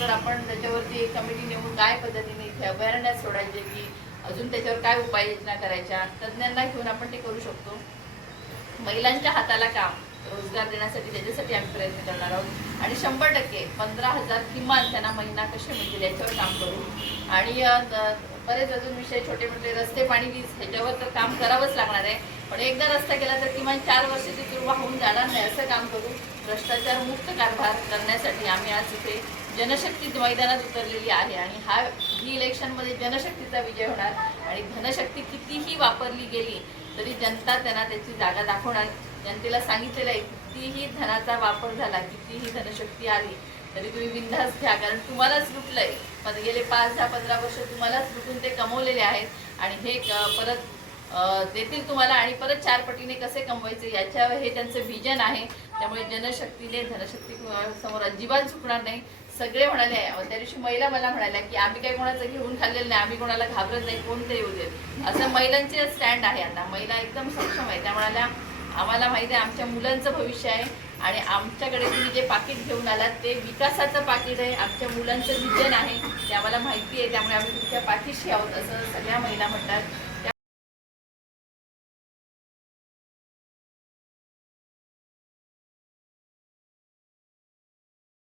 तर आपण त्याच्यावरती एक कमिटी नेमून काय पद्धतीने इथे अवेअरनेस सोडायचे की अजून त्याच्यावर काय उपाययोजना करायच्या तज्ज्ञांना घेऊन आपण ते करू शकतो. महिलांच्या हाताला काम. रोजगार देण्यासाठी त्याच्यासाठी आम्ही प्रयत्न करणार आहोत. आणि शंभर टक्के पंधरा हजार किमान त्यांना महिना कसे मिळतील याच्यावर काम करू. आणि बरेच अजून विषय छोटे मोठे रस्ते पाणी वीज ह्याच्यावर तर काम करावंच लागणार आहे. पण एकदा रस्ता केला तर किमान चार वर्ष ती होऊन जाणार नाही असं काम करू. भ्रष्टाचार मुक्त कारभार करण्यासाठी आम्ही आज इथे जनशक्ती मैदानात उतरलेली आहे. आणि हा ही इलेक्शनमध्ये जनशक्तीचा विजय होणार. आणि धनशक्ती कितीही वापरली गेली तरी जनता त्यांना त्याची जागा दाखवणार. जनतेला सांगितलेलं आहे कितीही धनाचा वापर झाला कितीही धनशक्ती आली तरी तुम्ही बिंदास घ्या कारण तुम्हालाच लुटलंय. पण गेले पाच दहा पंधरा वर्ष तुम्हालाच लुटून ते कमवलेले आहेत आणि हे क- परत देतील तुम्हाला आणि परत चार पटीने कसे कमवायचे याच्यावर हे त्यांचं विजन आहे. त्यामुळे जनशक्तीने धनशक्ती समोर अजिबात चुकणार नाही. सगळे म्हणाले त्या दिवशी महिला मला म्हणाल्या की आम्ही काही कोणाचं घेऊन खाल्लेलं नाही आम्ही कोणाला घाबरत नाही कोणते येऊ देत. असं महिलांचे स्टँड आहे आता. महिला एकदम सक्षम आहे. त्या म्हणाल्या आम्हाला माहिती आहे आमच्या मुलांचं भविष्य आहे. आणि आमच्याकडे तुम्ही जे पाकिट घेऊन आलात ते विकासाचं पाकिट आहे. आमच्या मुलांचं विजन आहे ते आम्हाला माहिती आहे. त्यामुळे आम्ही तुमच्या पाठीशी आहोत असं सगळ्या महिला म्हणतात.